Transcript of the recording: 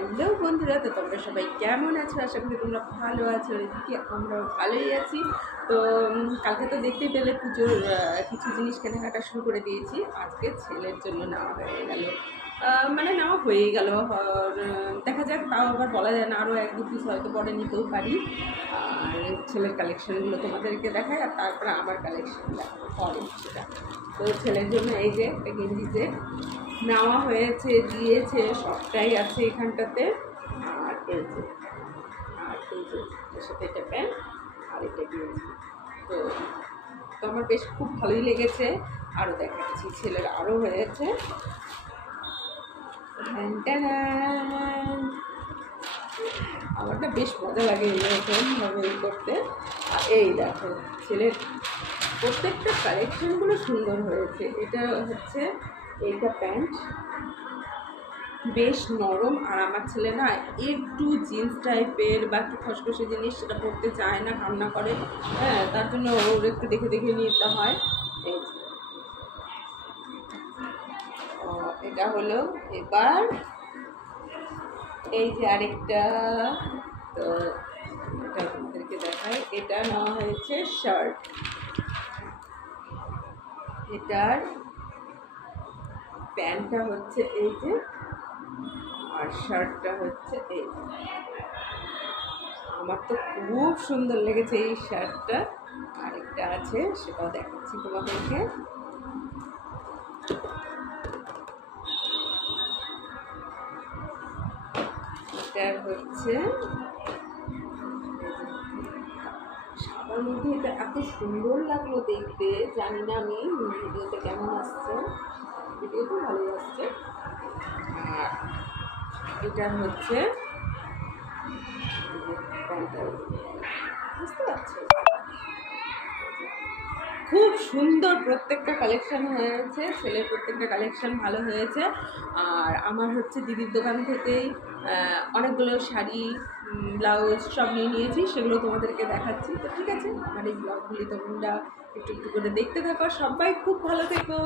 Hello বন্ধুরা, তো তোমরা সবাই কেমন আছো? আশা করি তোমরা ভালো আছো। এদিকে আমরাও ভালোই আছি। তো কালকে তো দেখতেই পেলে পুজোর কিছু জিনিস কেনাকাটা শুরু করে দিয়েছি। আজকে ছেলের জন্য নেওয়া হয়ে গেল, মানে নেওয়া হয়েই গেল। আর দেখা যাক, তাও আবার বলা যায় না, আরও এক দু পিস হয়তো পরে নিতেও পারি। আর ছেলের কালেকশানগুলো তোমাদেরকে দেখায়, আর তারপরে আমার কালেকশান দেখাবো পরে সেটা। তো ছেলের জন্য এই যে একটা গেঞ্জি যে নেওয়া হয়েছে, দিয়েছে, সবটাই আছে এখানটাতে। আর এই যে এর সাথে এটা প্যান্ট আর এটা গেঞ্জি। তো তো আমার বেশ খুব ভালোই লেগেছে। আরও দেখাচ্ছি, ছেলের আরও হয়েছে। আমার না বেশ মজা লাগে এরকমভাবে করতে। আর এই দেখো, ছেলের প্রত্যেকটা কালেকশানগুলো সুন্দর হয়েছে। এটা হচ্ছে এইটা প্যান্ট, বেশ নরম। আর আমার ছেলে না একটু জিন্স টাইপের বা একটু খসখসে জিনিস সেটা পরতে চায় না, কান্না করে। হ্যাঁ, তার জন্য ওর একটু দেখে দেখে নিতে হয়। এই এটা হলো। এবার এই যে আরেকটা, তো এটা আপনাদেরকে দেখায়। এটা নেওয়া হয়েছে শার্ট, এটার প্যান্টটা হচ্ছে এই যে, আর শার্টটা হচ্ছে এই। আমার তো খুব সুন্দর লেগেছে এই শার্টটা। আরেকটা আছে, সেটাও দেখাচ্ছি তোমাদেরকে। এটা হচ্ছে সাদার মধ্যে, এটা এত সুন্দর লাগলো দেখতে। জানি না আমি ভিডিওতে কেমন আসছে, ভিডিওতে ভালোই আসছে। আর এটা হচ্ছে প্যান্টটা, বুঝতে পারছো? খুব সুন্দর প্রত্যেকটা কালেকশান হয়েছে, ছেলের প্রত্যেকটা কালেকশান ভালো হয়েছে। আর আমার হচ্ছে দিদির দোকান থেকেই অনেকগুলো শাড়ি, ব্লাউজ সব নিয়ে নিয়েছি, সেগুলো তোমাদেরকে দেখাচ্ছি। তো ঠিক আছে, আমার এই ব্লগগুলি তোমরা একটু একটু করে দেখতে থাকো। সবাই খুব ভালো থেকো।